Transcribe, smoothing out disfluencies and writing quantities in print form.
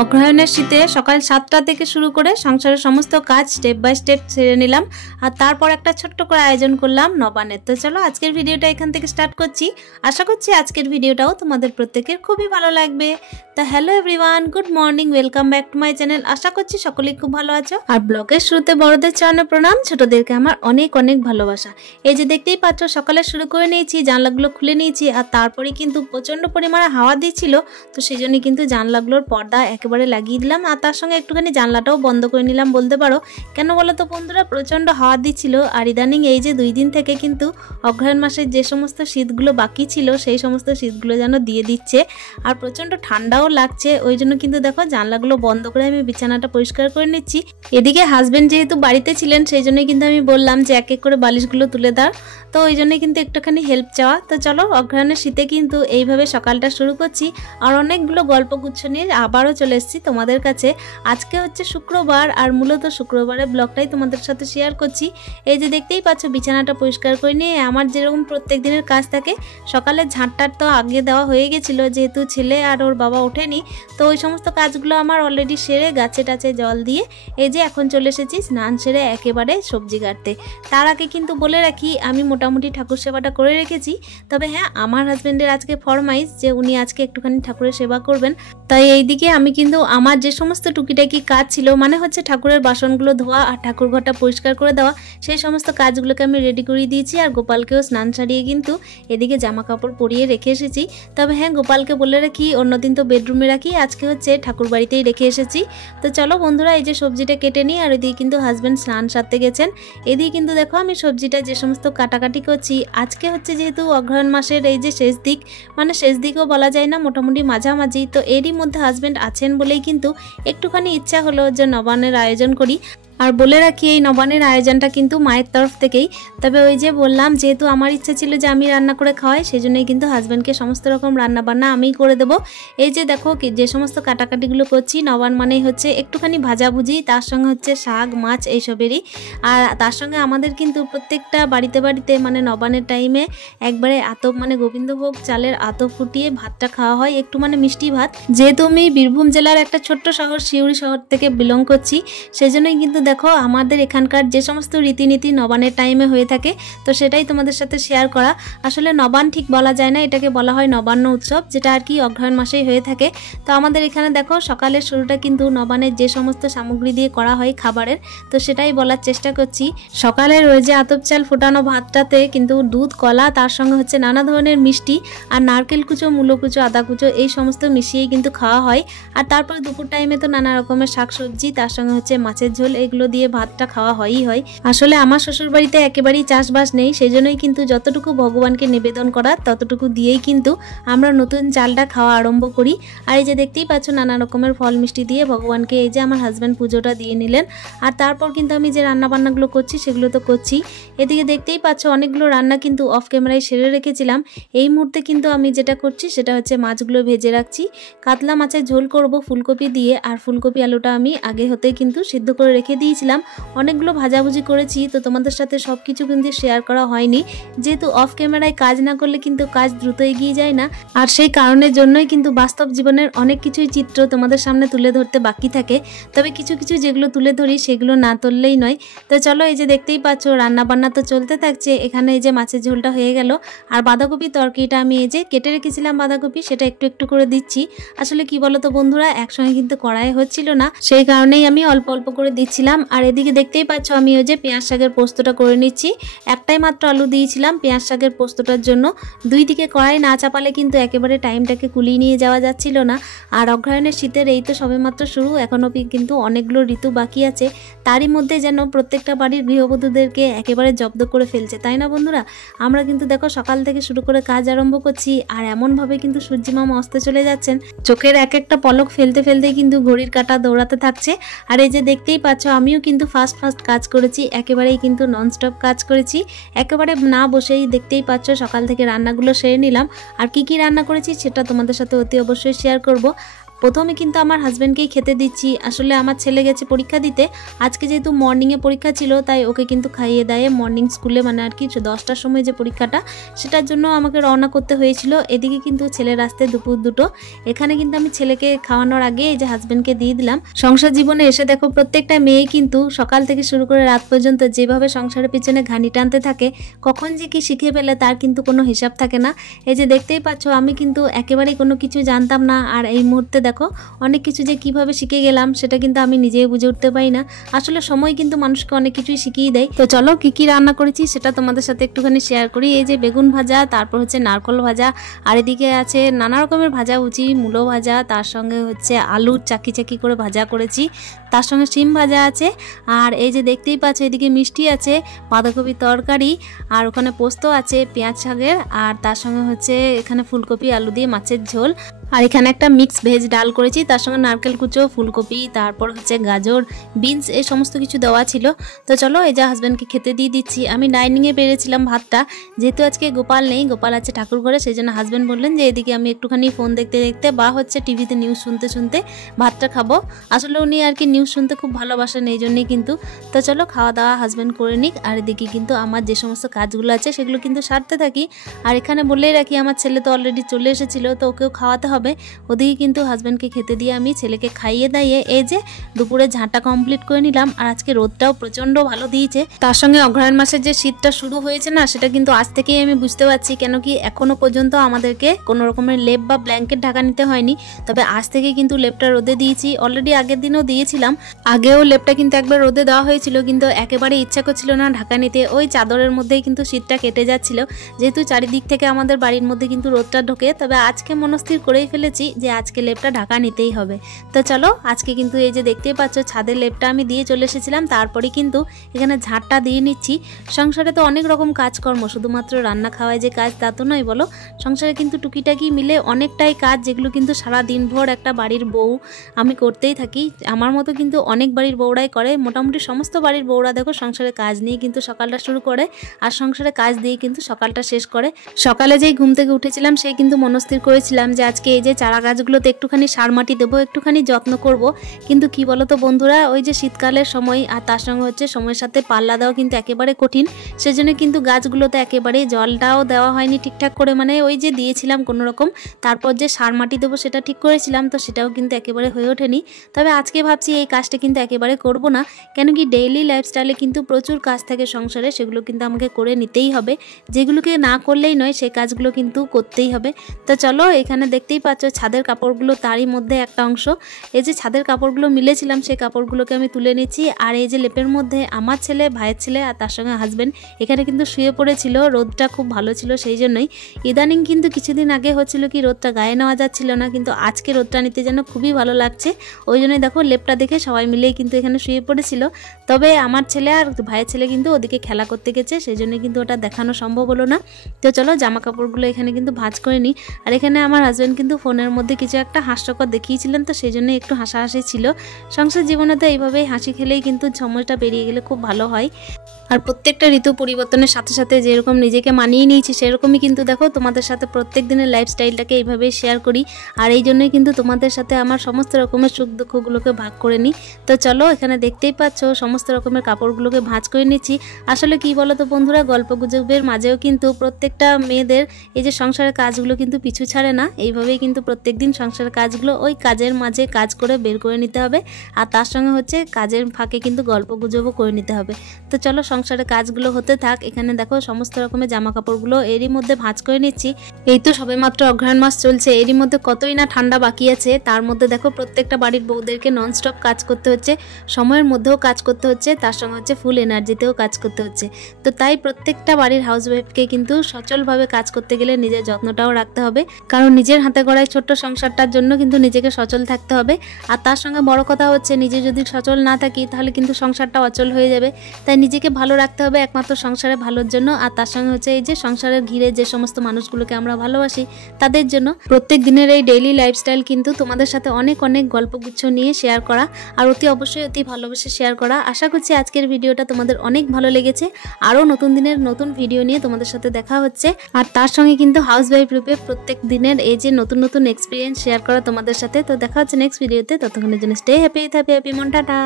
অগ্রহায়ণের শীতে সকাল 7টা থেকে শুরু করে সংসারের সমস্ত কাজ স্টেপ বাই স্টেপ সেরে নিলাম আর তারপর একটা ছোট্ট করে আয়োজন করলাম নবান্নের। তো চলো আজকের ভিডিওটা এখান থেকে স্টার্ট করছি। আশা করছি আজকের ভিডিওটাও তোমাদের প্রত্যেকের খুবই ভালো লাগবে। তো hello everyone, good morning, welcome back to my channel. আশা করছি সকলেই খুব ভালো আছো। আর ব্লগের শুরুতে বড়দের চরণে প্রণাম, ছোটদেরকে আমার অনেক অনেক ভালোবাসা। এই যে দেখতেই পাচ্ছ সকালে শুরু করে নিয়েছি, জানলাগুলো খুলে নিয়েছি আর তারপরে কিন্তু প্রচন্ড পরিমাণে হাওয়া দিচ্ছিল, তো সেই জন্য কিন্তু জানলাগুলোর পর্দা একেবারে লাগিয়ে দিলাম আর তার সঙ্গে একটুখানি জানলাটাও বন্ধ করে নিলাম বলতে পারো। কেন বলো তো বন্ধুরা, প্রচণ্ড হাওয়া দিচ্ছিল আর ইদানিং এই যে 2 দিন থেকে কিন্তু অগ্রহায়ণ মাসের যে সমস্ত শীতগুলো বাকি ছিল সেই সমস্ত শীতগুলো যেন দিয়ে দিচ্ছে আর প্রচণ্ড ঠান্ডাও লাগছে। ওই জন্য কিন্তু দেখো জানলাগুলো বন্ধ করে আমি বিছানাটা পরিষ্কার করে নিচ্ছি। এদিকে হাজবেন্ড যেহেতু বাড়িতে ছিলেন সেই জন্যই কিন্তু আমি বললাম যে এক এক করে বালিশগুলো তুলে দাও, তো ওই জন্যই কিন্তু একটুখানি হেল্প চাওয়া। তো চলো অগ্রহায়ণের শীতে কিন্তু এইভাবে সকালটা শুরু করছি আর অনেকগুলো গল্পগুচ্ছ নিয়ে আবারও চলে এসেছি তোমাদের কাছে। আজকে হচ্ছে শুক্রবার আর মূলত শুক্রবারের ব্লগটাই তোমাদের সাথে শেয়ার করছি। এই যে দেখতেই পাচ্ছ বিছানাটা পরিষ্কার করে নিয়ে আমার যেরকম প্রত্যেক দিনের কাজ থাকে, সকালে ঝাঁটটার তো আগে দেওয়া হয়ে গেছিলো যেহেতু ছেলে আর ওর বাবা ওঠেনি, তো ওই সমস্ত কাজগুলো আমার অলরেডি সেরে গাছে টাছে জল দিয়ে এই যে এখন চলে এসেছি স্নান সেরে একেবারে সবজি কাটতে। তার আগে কিন্তু বলে রাখি আমি মোটামুটি ঠাকুর সেবাটা করে রেখেছি, তবে হ্যাঁ আমার হাজব্যান্ডের আজকে ফরমাইশ যে উনি আজকে একটুখানি ঠাকুরের সেবা করবেন, তাই এইদিকে আমি কিন্তু আমার যে সমস্ত টুকিটাকি কাজ ছিল মানে হচ্ছে ঠাকুরের বাসনগুলো ধোয়া আর ঠাকুর ঘরটা পরিষ্কার করে দেওয়া, সেই সমস্ত কাজগুলোকে আমি রেডি করে দিয়েছি আর গোপালকেও স্নান সারিয়ে কিন্তু এদিকে জামা কাপড় পরিয়ে রেখে এসেছি। তবে হ্যাঁ গোপালকে বলে রাখি অন্যদিন তো বেডরুমে রাখি, আজকে হচ্ছে ঠাকুর বাড়িতেই রেখে এসেছি। তো চলো বন্ধুরা এই যে সবজিটা কেটে নিই আর এদিকে কিন্তু হাজব্যান্ড স্নান সারতে গেছেন। এদিকে কিন্তু দেখো আমি সবজিটা যে সমস্ত কাটাকাটি করছি, আজকে হচ্ছে যেহেতু অগ্রহায়ণ মাসের এই যে শেষ দিক, মানে শেষ দিকও বলা যায় না মোটামুটি মাঝামাঝি, তো এরই মধ্যে হাজব্যান্ড আছেন বলেই কিন্তু একটুখানি ইচ্ছা হলো যে নবান্নের আয়োজন করি। আর বলে রাখি এই নবান্নের আয়োজনটা কিন্তু মায়ের তরফ থেকেই, তবে ওই যে বললাম যেহেতু আমার ইচ্ছা ছিল যে আমি রান্না করে খাওয়াই, সেই জন্যই কিন্তু হাজব্যান্ডকে সমস্ত রকম রান্না বান্না আমিই করে দেবো। এই যে দেখো যে সমস্ত কাটাকাটিগুলো করছি, নবান্ন মানেই হচ্ছে একটুখানি ভাজাভুজি, তার সঙ্গে হচ্ছে শাক মাছ এইসবেরই। আর তার সঙ্গে আমাদের কিন্তু প্রত্যেকটা বাড়িতে বাড়িতে মানে নবান্নের টাইমে একবারে আতপ মানে গোবিন্দভোগ চালের আতপ ফুটিয়ে ভাতটা খাওয়া হয়, একটু মানে মিষ্টি ভাত। যেহেতু আমি বীরভূম জেলার একটা ছোট্ট শহর সিউড়ি শহর থেকে বিলং করছি, সেই জন্যই কিন্তু দেখো আমাদের এখানকার যে সমস্ত রীতিনীতি নবান্নের টাইমে হয়ে থাকে, তো সেটাই তোমাদের সাথে শেয়ার করা। আসলে নবান্ন ঠিক বলা যায় না, এটাকে বলা হয় নবান্ন উৎসব, যেটা আর কি অগ্রহায়ণ মাসেই হয়ে থাকে। তো আমাদের এখানে দেখো সকালের শুরুটা কিন্তু নবান্নের যে সমস্ত সামগ্রী দিয়ে করা হয় খাবারের, তো সেটাই বলার চেষ্টা করছি। সকালের ওই যে আতপ চাল ফোটানো ভাতটাতে কিন্তু দুধ কলা তার সঙ্গে হচ্ছে নানা ধরনের মিষ্টি আর নারকেল কুচো মূলো কুচো আদা কুচো এই সমস্ত মিশিয়েই কিন্তু খাওয়া হয়। আর তারপরে দুপুর টাইমে তো নানা রকমের শাকসবজি তার সঙ্গে হচ্ছে মাছের ঝোল এগুলো দিয়ে ভাতটা খাওয়া হয়ই হয়। আসলে আমার শ্বশুর বাড়িতে একেবারেই চাষবাস নেই, সেই জন্যই কিন্তু যতটুকু ভগবানকে নিবেদন করা ততটুকু দিয়েই কিন্তু আমরা নতুন চালটা খাওয়া আরম্ভ করি। আর এই যে দেখতেই পাচ্ছ নানা রকমের ফল মিষ্টি দিয়ে ভগবানকে এই যে আমার হাজব্যান্ড পুজোটা দিয়ে নিলেন। আর তারপর কিন্তু আমি যে রান্না বান্নাগুলো করছি সেগুলো তো করছি। এদিকে দেখতেই পাচ্ছ অনেকগুলো রান্না কিন্তু অফ ক্যামেরায় সেরে রেখেছিলাম। এই মুহূর্তে কিন্তু আমি যেটা করছি সেটা হচ্ছে মাছগুলো ভেজে রাখছি। কাতলা মাছের ঝোল করব ফুলকপি দিয়ে, আর ফুলকপি আলুটা আমি আগে হতেই কিন্তু সিদ্ধ করে রেখে দিয়েছিলাম। অনেকগুলো ভাজাভুজি করেছি, তো তোমাদের সাথে সব কিছু কিন্তু শেয়ার করা হয়নি, যেহেতু অফ ক্যামেরায় কাজ না করলে কিন্তু কাজ দ্রুত এগিয়ে যায় না। আর সেই কারণের জন্যই কিন্তু বাস্তব জীবনের অনেক কিছুই চিত্র তোমাদের সামনে তুলে ধরতে বাকি থাকে, তবে কিছু কিছু যেগুলো তুলে ধরি সেগুলো না তুললেই নয়। তো চলো এই যে দেখতেই পাচ্ছ রান্না বান্না তো চলতে থাকছে। এখানে এই যে মাছের ঝোলটা হয়ে গেল আর বাঁধাকপি তরকারিটা আমি এই যে কেটে রেখেছিলাম বাঁধাকপি, সেটা একটু একটু করে দিচ্ছি। আসলে কি বলতো বন্ধুরা, একসঙ্গে কিন্তু কড়াই হচ্ছিল না, সেই কারণেই আমি অল্প অল্প করে দিচ্ছিলাম। আর এদিকে দেখতেই পাচ্ছ আমি ওই যে পেঁয়াজ শাকের পোস্তটা করে নিচ্ছি। একটাই মাত্র আলু দিয়েছিলাম পেঁয়াজ শাকের পোস্তটার জন্য, দুই দিকে কড়াই না চাপালে কিন্তু একেবারে টাইমটাকে কুলিয়ে নিয়ে যাওয়া যাচ্ছিল না। আর অগ্রহায়ণের শীতের এই তো সবেমাত্র শুরু, এখনও কিন্তু অনেকগুলো ঋতু বাকি আছে, তারই মধ্যে যেন প্রত্যেকটা বাড়ির গৃহবধূদেরকে একেবারে জব্দ করে ফেলছে, তাই না বন্ধুরা? আমরা কিন্তু দেখো সকাল থেকে শুরু করে কাজ আরম্ভ করছি আর এমনভাবে কিন্তু সূর্যিমামা অস্তে চলে যাচ্ছেন, চোখের এক একটা পলক ফেলতে ফেলতেই কিন্তু ঘড়ির কাঁটা দৌড়াতে থাকছে। আর এই যে দেখতেই পাচ্ছ আমিও কিন্তু ফাস্ট কাজ করেছি, একেবারেই কিন্তু ননস্টপ কাজ করেছি, একেবারে না বসেই। দেখতেই পাচ্ছ সকাল থেকে রান্নাগুলো সেরে নিলাম। আর কি কি রান্না করেছি সেটা তোমাদের সাথে অতি অবশ্যই শেয়ার করব। প্রথমে কিন্তু আমার হাজব্যান্ডকেই খেতে দিচ্ছি। আসলে আমার ছেলে গেছে পরীক্ষা দিতে, আজকে যেহেতু মর্নিংয়ে পরীক্ষা ছিল তাই ওকে কিন্তু খাইয়ে দাইয়ে মর্নিং স্কুলে মানে আর কি 10টার সময় যে পরীক্ষাটা সেটার জন্য আমাকে রওনা করতে হয়েছিল। এদিকে কিন্তু ছেলের আসতে দুপুর 2টো। এখানে কিন্তু আমি ছেলেকে খাওয়ানোর আগে এই যে হাজব্যান্ডকে দিয়ে দিলাম। সংসার জীবনে এসে দেখো প্রত্যেকটা মেয়ে কিন্তু সকাল থেকে শুরু করে রাত পর্যন্ত যেভাবে সংসারের পিছনে ঘানি টানতে থাকে, কখন যে কি শিখে ফেলে তার কিন্তু কোনো হিসাব থাকে না। এই যে দেখতেই পাচ্ছ আমি কিন্তু একেবারেই কোনো কিছু জানতাম না, আর এই মুহূর্তে দেখো অনেক কিছু যে কিভাবে শিখে গেলাম সেটা কিন্তু আমি নিজেই বুঝে উঠতে পারি না। আসলে সময় কিন্তু মানুষকে অনেক কিছুই শিখিয়ে দেয়। তো চলো কি কি রান্না করেছি সেটা তোমাদের সাথে একটুখানি শেয়ার করি। এই যে বেগুন ভাজা, তারপর হচ্ছে নারকল ভাজা, আর এদিকে আছে নানা রকমের ভাজা উচি, মূলো ভাজা, তার সঙ্গে হচ্ছে আলুর চাকি চাকি করে ভাজা করেছি, তার সঙ্গে শিম ভাজা আছে, আর এই যে দেখতেই পাচ্ছ এদিকে মিষ্টি আছে, বাঁধাকপি তরকারি, আর ওখানে পোস্ত আছে পেঁয়াজ শাকের, আর তার সঙ্গে হচ্ছে এখানে ফুলকপি আলু দিয়ে মাছের ঝোল, আর এখানে একটা মিক্স ভেজ ডাল করেছি, তার সঙ্গে নারকেল কুচো, ফুলকপি, তারপর হচ্ছে গাজর, বিনস, এই সমস্ত কিছু দেওয়া ছিল। তো চলো এই যে হাজব্যান্ডকে খেতে দিয়ে দিচ্ছি। আমি ডাইনিংয়ে বেড়েছিলাম ভাতটা, যেহেতু আজকে গোপাল নেই, গোপাল আছে ঠাকুর ঘরে, সেই জন্য হাজব্যান্ড বললেন যে এদিকে আমি একটুখানি ফোন দেখতে দেখতে বা হচ্ছে টিভিতে নিউজ শুনতে শুনতে ভাতটা খাবো। আসলে উনি আর কি নিউজ শুনতে খুব ভালোবাসেন, এই জন্যই কিন্তু। তো চলো খাওয়া দাওয়া হাজব্যান্ড করে নিক, আর এদিকে কিন্তু আমার যে সমস্ত কাজগুলো আছে সেগুলো কিন্তু সারতে থাকি। আর এখানে বলেই রাখি আমার ছেলে তো অলরেডি চলে এসেছিল, তো ওকেও খাওয়াতে হবে। ওদিকে কিন্তু হাজব্যান্ডকে খেতে দিয়ে আমি ছেলেকে খাইয়ে দাইয়ে এই যে দুপুরে ঝাঁটা কমপ্লিট করে নিলাম। আর আজকে রোদটাও প্রচন্ড ভালো দিয়েছে, তার সঙ্গে অগ্রহায়ণ মাসের যে শীতটা শুরু হয়েছে না সেটা কিন্তু আজ থেকেই আমি বুঝতে পারছি, কেন কি এখনো পর্যন্ত আমাদেরকে কোনো রকমের লেপ বা ব্ল্যাঙ্কেট ঢাকা নিতে হয়নি, তবে আজ থেকে কিন্তু লেপটা রোদে দিয়েছি। অলরেডি আগের দিনও দিয়েছিলাম, আগেও লেপটা কিন্তু একবার রোদে দেওয়া হয়েছিল, কিন্তু একেবারে ইচ্ছা করছিল না ঢাকা নিতে, ওই চাদরের মধ্যেই কিন্তু শীতটা কেটে যাচ্ছিল, যেহেতু চারিদিক থেকে আমাদের বাড়ির মধ্যে কিন্তু রোদটা ঢোকে। তবে আজকে মনস্থির করেই ফেলেছি যে আজকে লেপটা ঢাকা নিতেই হবে। তো চলো আজকে কিন্তু এই যে দেখতেই পাচ্ছ ছাদের লেপটা আমি দিয়ে চলে এসেছিলাম, তারপরে কিন্তু এখানে ঝাঁটটা দিয়ে নিচ্ছি। সংসারে তো অনেক রকম কাজকর্ম, শুধুমাত্র রান্না খাওয়ায় যে কাজ তা তো নয় বলো, সংসারে কিন্তু টুকিটাকি মিলে অনেকটাই কাজ, যেগুলো কিন্তু সারা দিনভর একটা বাড়ির বউ আমি করতেই থাকি। আমার মতো কিন্তু অনেক বাড়ির বউরাই করে, মোটামুটি সমস্ত বাড়ির বউরা দেখো সংসারে কাজ নিয়ে কিন্তু সকালটা শুরু করে, আর সংসারে কাজ দিয়ে কিন্তু সকালটা শেষ করে। সকালে যেই ঘুম থেকে উঠেছিলাম সেই কিন্তু মনস্থির করেছিলাম যে আজকে এই যে চারা গাছগুলোতে একটুখানি সার মাটি দেবো, একটুখানি যত্ন করব। কিন্তু কি বলো তো বন্ধুরা, ওই যে শীতকালের সময় আর তার সঙ্গে হচ্ছে সময়ের সাথে পাল্লা দেওয়া কিন্তু একেবারে কঠিন, সেজন্য কিন্তু গাছগুলোতে একেবারে জলটাও দেওয়া হয়নি ঠিকঠাক করে, মানে ওই যে দিয়েছিলাম কোনো রকম, তারপর যে সার মাটি দেবো সেটা ঠিক করেছিলাম, তো সেটাও কিন্তু একেবারে হয়ে ওঠেনি। তবে আজকে ভাবছি এই কাজটা কিন্তু একেবারে করব না, কেন কি ডেইলি লাইফস্টাইলে কিন্তু প্রচুর কাজ থাকে সংসারে, সেগুলো কিন্তু আমাকে করে নিতেই হবে, যেগুলোকে না করলেই নয় সেই কাজগুলো কিন্তু করতেই হবে। তো চলো এখানে দেখতেই পাচ্ছ ছাদের কাপড়গুলো, তারই মধ্যে একটা অংশ, এই যে ছাদের কাপড়গুলো মিলেছিলাম সেই কাপড়গুলোকে আমি তুলে নিচ্ছি। আর এই যে লেপের মধ্যে আমার ছেলে, ভাইয়ের ছেলে আর তার সঙ্গে হাজব্যান্ড এখানে কিন্তু শুয়ে পড়েছিল, রোদটা খুব ভালো ছিল সেই জন্যই। ইদানিং কিন্তু কিছুদিন আগে হচ্ছিল কি রোদটা গায়ে নেওয়া যাচ্ছিল না, কিন্তু আজকে রোদটা নিতে যেন খুবই ভালো লাগছে, ওই জন্যই দেখো লেপটা দেখে সবাই মিলেই কিন্তু এখানে শুয়ে পড়েছিল। তবে আমার ছেলে আর ভাইয়ের ছেলে কিন্তু ওদিকে খেলা করতে গেছে, সেই জন্য কিন্তু ওটা দেখানো সম্ভব হলো না। তো চলো জামা কাপড়গুলো এখানে কিন্তু ভাঁজ করে নিই। আর এখানে আমার হাজব্যান্ড কিন্তু ফোনের মধ্যে কিছু একটা হাস্যকর দেখিয়েছিলেন, তো সেই জন্য একটু হাসাহাসি ছিল। সংসার জীবনে তো এইভাবেই হাসি খেলেই কিন্তু সময়টা পেরিয়ে গেলে খুব ভালো হয়। আর প্রত্যেকটা ঋতু পরিবর্তনের সাথে সাথে যেরকম নিজেকে মানিয়ে নিয়েছি সেরকমই কিন্তু দেখো তোমাদের সাথে প্রত্যেক দিনের লাইফস্টাইলটাকে এইভাবেই শেয়ার করি, আর এই জন্যই কিন্তু তোমাদের সাথে আমার সমস্ত রকমের সুখ দুঃখগুলোকে ভাগ করে নিই। তো চলো এখানে দেখতেই পাচ্ছ সমস্ত রকমের কাপড়গুলোকে ভাঁজ করে নিচ্ছি। আসলে কি বলো তো বন্ধুরা, গল্প গুজবের মাঝেও কিন্তু প্রত্যেকটা মেয়েদের এই যে সংসারের কাজগুলো কিন্তু পিছু ছাড়ে না, এইভাবেই কিন্তু প্রত্যেক দিন সংসারের কাজগুলো ওই কাজের মাঝে কাজ করে বের করে নিতে হবে, আর তার সঙ্গে হচ্ছে কাজের ফাঁকে কিন্তু গল্প গুজবও করে নিতে হবে। তো চলো সংসারের কাজগুলো হতে থাক। এখানে দেখো সমস্ত রকমের জামা কাপড়গুলো এরই মধ্যে ভাঁজ করে নিচ্ছি। এই তো সবেমাত্র অগ্রহায়ণ মাস চলছে, এরই মধ্যে কতই না ঠান্ডা বাকি আছে, তার মধ্যে দেখো প্রত্যেকটা বাড়ির বউদেরকে ননস্টপ কাজ করতে হচ্ছে, সময়ের মধ্যেও কাজ করতে হচ্ছে, তার সঙ্গে হচ্ছে ফুল এনার্জিতেও কাজ করতে হচ্ছে। তো তাই প্রত্যেকটা বাড়ির হাউসওয়াইফকে কিন্তু সচলভাবে কাজ করতে গেলে নিজের যত্নটাও রাখতে হবে, কারণ নিজের হাতে গড়ায় ছোট্ট সংসারটার জন্য কিন্তু নিজেকে সচল থাকতে হবে। আর তার সঙ্গে বড় কথা হচ্ছে নিজে যদি সচল না থাকি তাহলে কিন্তু সংসারটা অচল হয়ে যাবে। তাই নিজেকে ভালো ভালো রাখতে হবে একমাত্র সংসারে ভালোর জন্য, আর তার সঙ্গে হচ্ছে এই যে সংসারের ঘিরে যে সমস্ত মানুষগুলোকে আমরা ভালোবাসি তাদের জন্য। প্রত্যেক দিনের এই ডেইলি লাইফস্টাইল কিন্তু তোমাদের সাথে অনেক অনেক গল্পগুচ্ছ নিয়ে শেয়ার করা, আর অবশ্যই অতি ভালোবেসে শেয়ার করা। আশা করছি আজকের ভিডিওটা তোমাদের অনেক ভালো লেগেছে। আরও নতুন দিনের নতুন ভিডিও নিয়ে তোমাদের সাথে দেখা হচ্ছে, আর তার সঙ্গে কিন্তু হাউস ওয়াইফ রূপে প্রত্যেক দিনের এই যে নতুন নতুন এক্সপিরিয়েন্স শেয়ার করা তোমাদের সাথে। তো দেখা হচ্ছে নেক্সট ভিডিওতে, ততক্ষণের জন্য স্টে হ্যাপি, হ্যাপি মন, টাটা।